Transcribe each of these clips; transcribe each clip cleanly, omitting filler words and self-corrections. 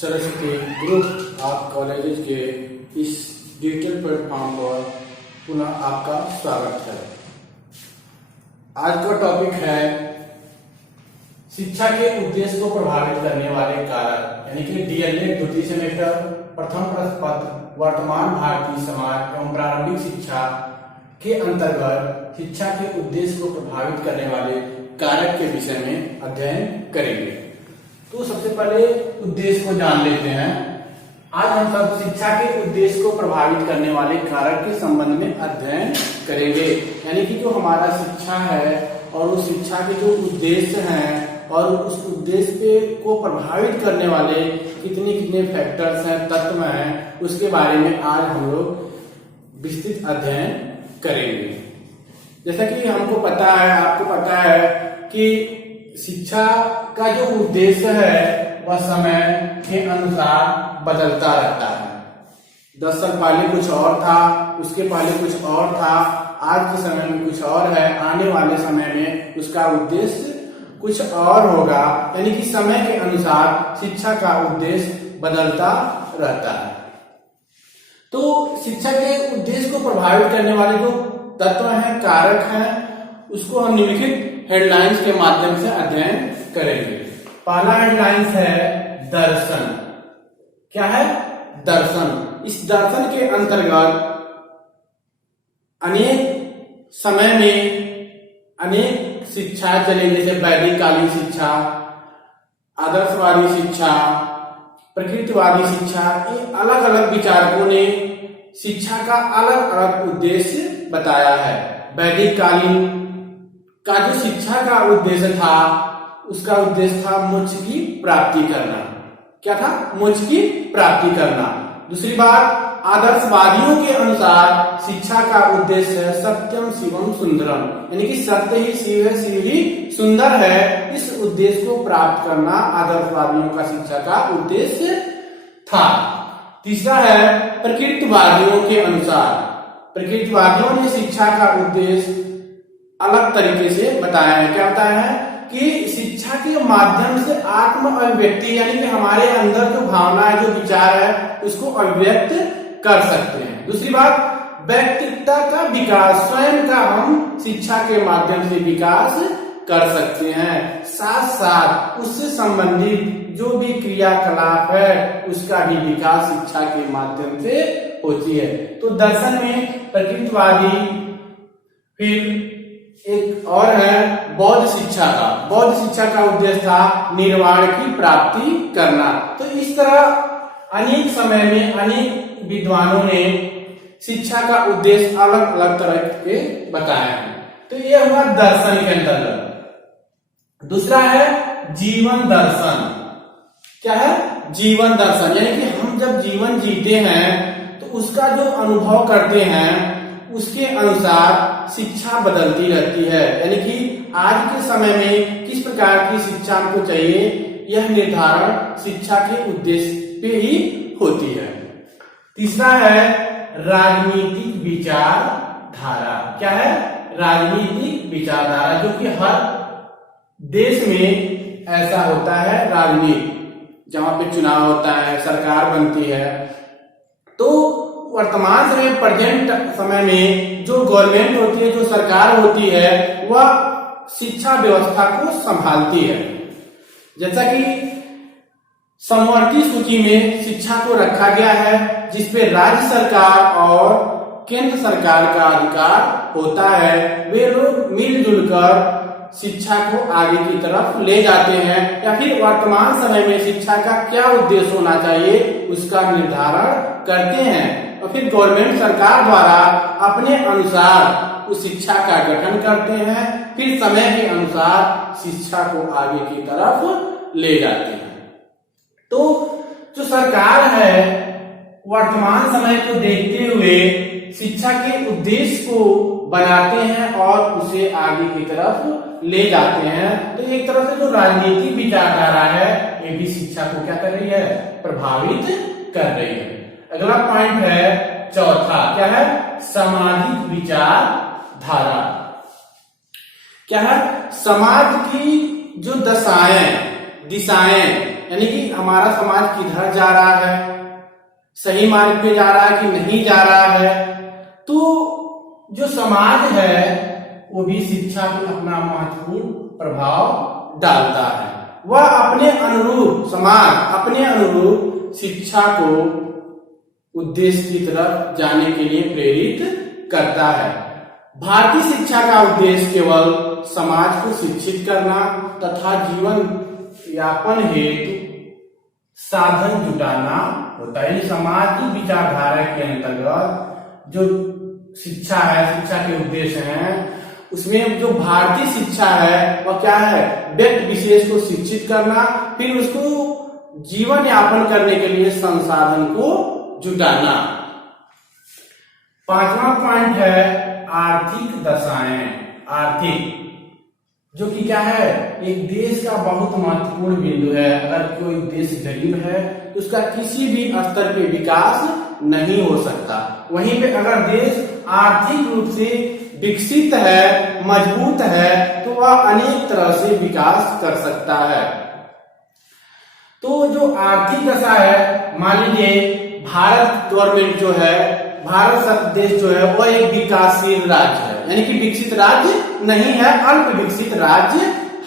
Saraswati group of colleges के इस digital platform पर पुनः आपका स्वागत है। आज का टॉपिक है शिक्षा के उद्देश्य को प्रभावित करने वाले कारक, यानी कि डीएलएड द्वितीय सेमेस्टर प्रथम प्रश्न पत्र वर्तमान भारतीय समाज एवं प्रारंभिक शिक्षा के अंतर्गत शिक्षा के उद्देश्य को प्रभावित करने वाले कारक के विषय में अध्ययन करेंगे। तो सबसे पहले उद्देश्य को जान लेते हैं। आज हम सब शिक्षा के उद्देश्य को प्रभावित करने वाले कारक के संबंध में अध्ययन करेंगे, यानी कि जो हमारा शिक्षा है और उस शिक्षा के जो उद्देश्य हैं और उस उद्देश्य को प्रभावित करने वाले कितने कितने फैक्टर्स हैं, तत्व हैं, उसके बारे में आज हम लोग विस्तृत अध्ययन करेंगे। जैसा कि हमको पता है, आपको पता है कि शिक्षा का जो उद्देश्य है वह समय के अनुसार बदलता रहता है। 10 साल पहले कुछ और था, उसके पहले कुछ और था, आज के समय में कुछ और है, आने वाले समय में उसका उद्देश्य कुछ और होगा। यानी कि समय के अनुसार शिक्षा का उद्देश्य बदलता रहता है। तो शिक्षा के उद्देश्य को प्रभावित करने वाले जो तत्व हैं, कारक हैं, उसको हम निम्नलिखित हेडलाइंस के माध्यम से अध्ययन करेंगे। पहला हेडलाइंस है दर्शन। क्या है? दर्शन। इस दर्शन के अंतर्गत अनेक समय में अनेक शिक्षा चले, जैसे वैदिक कालीन शिक्षा, आदर्शवादी शिक्षा, प्रकृतिवादी शिक्षा। ये अलग अलग विचारकों ने शिक्षा का अलग अलग उद्देश्य बताया है। वैदिक कालीन का जो शिक्षा का उद्देश्य था, उसका उद्देश्य था मोक्ष की प्राप्ति करना। क्या था? मोक्ष की प्राप्ति करना। दूसरी बात, आदर्शवादियों के अनुसार शिक्षा का उद्देश्य है सत्यम शिवम सुंदरम, यानी कि सत्य ही शिव है, शिव ही सुंदर है। इस उद्देश्य को प्राप्त करना आदर्शवादियों का शिक्षा का उद्देश्य था। तीसरा है प्रकृतिवादियों के अनुसार। प्रकृतिवादियों ने शिक्षा का उद्देश्य अलग तरीके से बताया है। क्या बताया है? कि शिक्षा के माध्यम से आत्म अभिव्यक्ति, यानी कि हमारे अंदर जो भावना है, जो विचार है, उसको अभिव्यक्त कर सकते हैं। दूसरी बात, व्यक्तित्व का विकास, स्वयं का हम शिक्षा के माध्यम से विकास कर सकते हैं। साथ साथ उससे संबंधित जो भी क्रियाकलाप है, उसका भी विकास शिक्षा के माध्यम से होती है। तो दर्शन में प्रकृतिवादी, फिर एक और है बौद्ध शिक्षा का। बौद्ध शिक्षा का उद्देश्य था निर्वाण की प्राप्ति करना। तो इस तरह अनेक समय में अनेक विद्वानों ने शिक्षा का उद्देश्य अलग अलग तरह के बताए हैं। तो ये हुआ दर्शन के अंतर्गत। दूसरा है जीवन दर्शन। क्या है? जीवन दर्शन, यानी कि हम जब जीवन जीते हैं तो उसका जो अनुभव करते हैं, उसके अनुसार शिक्षा बदलती रहती है। यानी कि आज के समय में किस प्रकार की शिक्षा हमको चाहिए, यह निर्धारण शिक्षा के उद्देश्य पे ही होती है। तीसरा है राजनीतिक विचारधारा। क्या है? राजनीतिक विचारधारा, जो कि हर देश में ऐसा होता है। राजनीति जहां पे चुनाव होता है, सरकार बनती है, तो वर्तमान समय, प्रेजेंट समय में जो गवर्नमेंट होती है, जो सरकार होती है, वह शिक्षा व्यवस्था को संभालती है। जैसा कि समवर्ती सूची में शिक्षा को रखा गया है, जिसपे राज्य सरकार और केंद्र सरकार का अधिकार होता है। वे लोग मिलजुल कर शिक्षा को आगे की तरफ ले जाते हैं, या फिर वर्तमान समय में शिक्षा का क्या उद्देश्य होना चाहिए, उसका निर्धारण करते हैं। और फिर गवर्नमेंट, सरकार द्वारा अपने अनुसार उस शिक्षा का गठन करते हैं, फिर समय के अनुसार शिक्षा को आगे की तरफ ले जाते हैं। तो जो सरकार है, वर्तमान समय को देखते हुए शिक्षा के उद्देश्य को बनाते हैं और उसे आगे की तरफ ले जाते हैं। तो एक तरह से जो राजनीतिक विचारधारा है, ये भी शिक्षा को क्या कर रही है? प्रभावित कर रही है। अगला पॉइंट है चौथा। क्या है? सामाजिक विचारधारा। क्या है? समाज की जो दशाएं, दिशाएं, यानी कि हमारा समाज किधर जा रहा है, सही मार्ग पे जा रहा है कि नहीं जा रहा है। तो जो समाज है वो भी शिक्षा पे अपना महत्वपूर्ण प्रभाव डालता है। वह अपने अनुरूप, समाज अपने अनुरूप शिक्षा को उद्देश्य की तरफ जाने के लिए प्रेरित करता है। भारतीय शिक्षा का उद्देश्य केवल समाज को शिक्षित करना तथा जीवन यापन हेतु साधन जुटाना होता है। समाज की विचारधारा के अंतर्गत जो शिक्षा है, शिक्षा के उद्देश्य हैं, उसमें जो भारतीय शिक्षा है वह क्या है, व्यक्ति विशेष को शिक्षित करना, फिर उसको जीवन यापन करने के लिए संसाधन को जुटाना। पांचवा पॉइंट है आर्थिक दशाएं। आर्थिक, जो कि क्या है, एक देश का बहुत महत्वपूर्ण बिंदु है। अगर कोई देश गरीब है तो उसका किसी भी स्तर पे विकास नहीं हो सकता। वहीं पे अगर देश आर्थिक रूप से विकसित है, मजबूत है, तो वह अनेक तरह से विकास कर सकता है। तो जो आर्थिक दशा है, मान लीजिए भारत गवर्नमेंट जो है, भारत देश जो है वह एक विकासशील राज्य है, यानी कि विकसित राज्य नहीं है, अल्प विकसित राज्य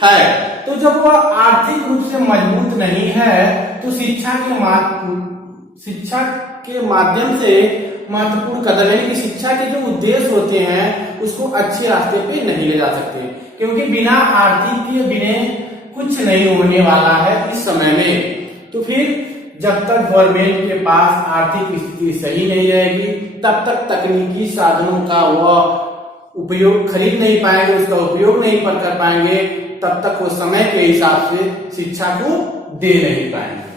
है। तो जब वह आर्थिक रूप से मजबूत नहीं है तो शिक्षा के माध्यम से महत्वपूर्ण कदम, यानी कि शिक्षा के जो उद्देश्य होते हैं उसको अच्छे रास्ते पे नहीं ले जा सकते, क्योंकि बिना आर्थिक के बिना कुछ नहीं होने वाला है इस समय में। तो फिर जब तक गवर्नमेंट के पास आर्थिक स्थिति सही नहीं रहेगी तब तक तकनीकी साधनों का वह उपयोग खरीद नहीं पाएंगे, उसका उपयोग नहीं कर पाएंगे, तब तक वो समय के हिसाब से शिक्षा को दे नहीं पाएंगे।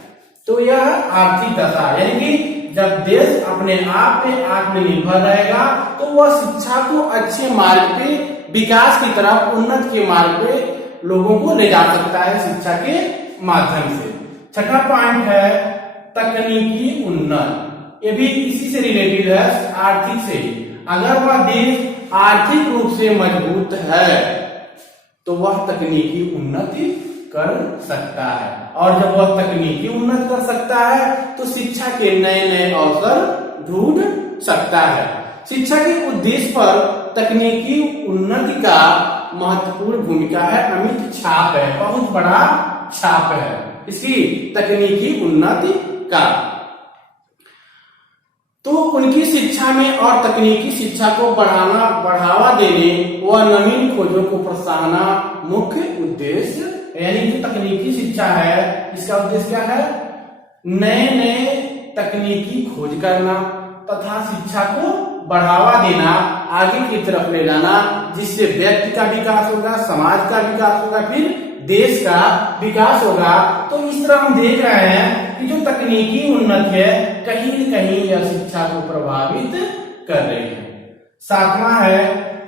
तो यह आर्थिक दशा, यानी कि जब देश अपने आप पे आत्मनिर्भर रहेगा तो वह शिक्षा को अच्छे मार्ग पे, विकास की तरफ, उन्नत के मार्ग पे लोगों को ले जा सकता है शिक्षा के माध्यम से। छठा पॉइंट है तकनीकी उन्नत। ये भी इसी से रिलेटेड है, आर्थिक से ही। अगर वह देश आर्थिक रूप से मजबूत है तो वह तकनीकी उन्नति कर सकता है, और जब वह तकनीकी उन्नति कर सकता है तो शिक्षा के नए नए अवसर ढूंढ सकता है। शिक्षा के उद्देश्य पर तकनीकी उन्नति का महत्वपूर्ण भूमिका है, अमिट छाप है, बहुत बड़ा छाप है इसकी तकनीकी उन्नति का। तो उनकी शिक्षा में और तकनीकी शिक्षा को बढ़ावा देने व नवीन खोजों को प्रोत्साहन मुख्य उद्देश्य, यानी जो तकनीकी शिक्षा है इसका उद्देश्य क्या है, नए नए तकनीकी खोज करना तथा शिक्षा को बढ़ावा देना, आगे की तरफ ले जाना, जिससे व्यक्ति का विकास होगा, समाज का विकास होगा, फिर देश का विकास होगा। तो इस तरह हम देख रहे हैं कि जो तकनीकी उन्नति है कहीं न कहीं यह शिक्षा को प्रभावित कर रही है। सातवां है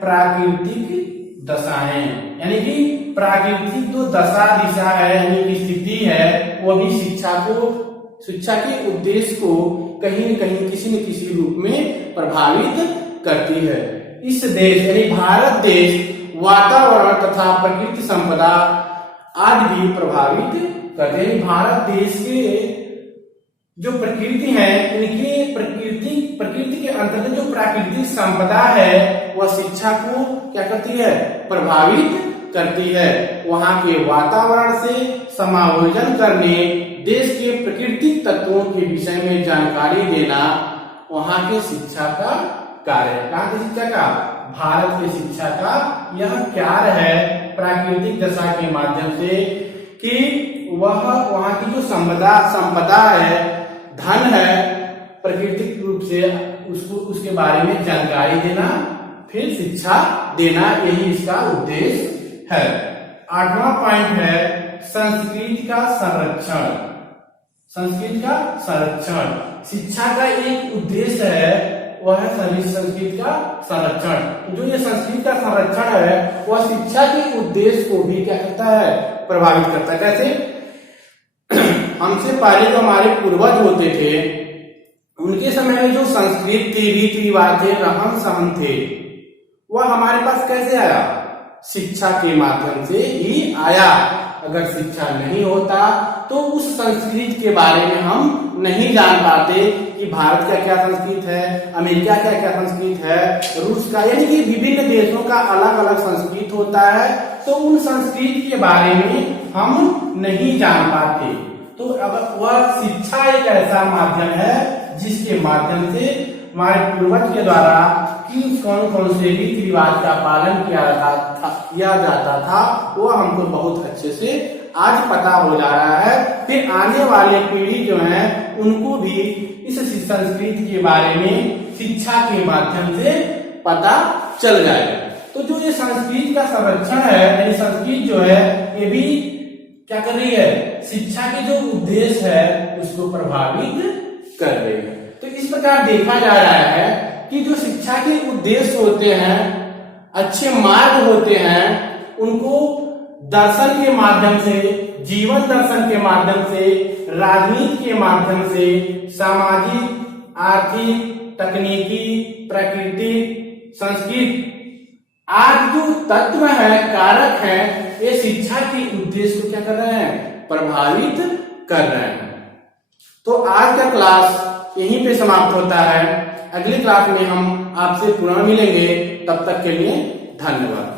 प्राकृतिक दशाएं, यानी कि प्राकृतिक जो दशा दिशा है, यानी कि स्थिति है, वो भी शिक्षा के उद्देश्य को कहीं न कहीं किसी न किसी रूप में प्रभावित करती है। इस देश यानी भारत देश वातावरण तथा प्रकृति संपदा आदि भी प्रभावित करते हैं। भारत देश के जो प्रकृति है, इनकी प्रकृति के अंतर्गत जो प्राकृतिक संपदा है वह शिक्षा को क्या करती है, प्रभावित करती है। वहां के वातावरण से समायोजन करने, देश के प्राकृतिक तत्वों के विषय में जानकारी देना वहां के शिक्षा का कार्य है। कहां की शिक्षा का, भारत की शिक्षा का यह कार्य है, प्राकृतिक दशा के माध्यम से कि वह वहां की जो संपदा है, धन है, प्राकृतिक रूप से उसके बारे में जानकारी देना, फिर शिक्षा देना, यही इसका उद्देश्य है। आठवां पॉइंट है संस्कृति का संरक्षण। संस्कृति का संरक्षण, शिक्षा का एक उद्देश्य है, वह है संस्कृति का संरक्षण। जो ये संस्कृति का संरक्षण है वह शिक्षा के उद्देश्य को भी क्या करता है, प्रभावित करता है। कैसे, हमसे पहले जो हमारे पूर्वज होते थे उनके समय में जो संस्कृति, रीति रिवाज थे, रहन सहन थे, वह हमारे पास कैसे आया, शिक्षा के माध्यम से ही आया। अगर शिक्षा नहीं होता तो उस संस्कृति के बारे में हम नहीं जान पाते कि भारत का क्या संस्कृत है, अमेरिका का क्या संस्कृत है, रूस का, यानी कि विभिन्न देशों का अलग अलग संस्कृत होता है। तो उन संस्कृति के बारे में हम नहीं जान पाते। तो अब वह शिक्षा एक ऐसा माध्यम है जिसके माध्यम से हमारे पूर्वज के द्वारा कि कौन कौन से रीति रिवाज का पालन किया जाता था वो हमको बहुत अच्छे से आज पता हो जा रहा है। फिर आने वाले पीढ़ी जो है उनको भी इस संस्कृति के बारे में शिक्षा के माध्यम से पता चल जाएगा। तो जो ये संस्कृति का संरक्षण है, ये संस्कृति जो है ये भी क्या कर रही है, शिक्षा के जो उद्देश्य है उसको प्रभावित कर रही है। तो इस प्रकार देखा जा रहा है कि जो शिक्षा के उद्देश्य होते हैं, अच्छे मार्ग होते हैं, उनको दर्शन के माध्यम से, जीवन दर्शन के माध्यम से, राजनीति के माध्यम से, सामाजिक, आर्थिक, तकनीकी, प्राकृतिक, संस्कृत आज जो तत्व है, कारक है, ये शिक्षा के उद्देश्य को क्या कर रहे हैं, प्रभावित कर रहे हैं। तो आज का क्लास यहीं पे समाप्त होता है। अगली क्लास में हम आपसे पुनः मिलेंगे, तब तक के लिए धन्यवाद।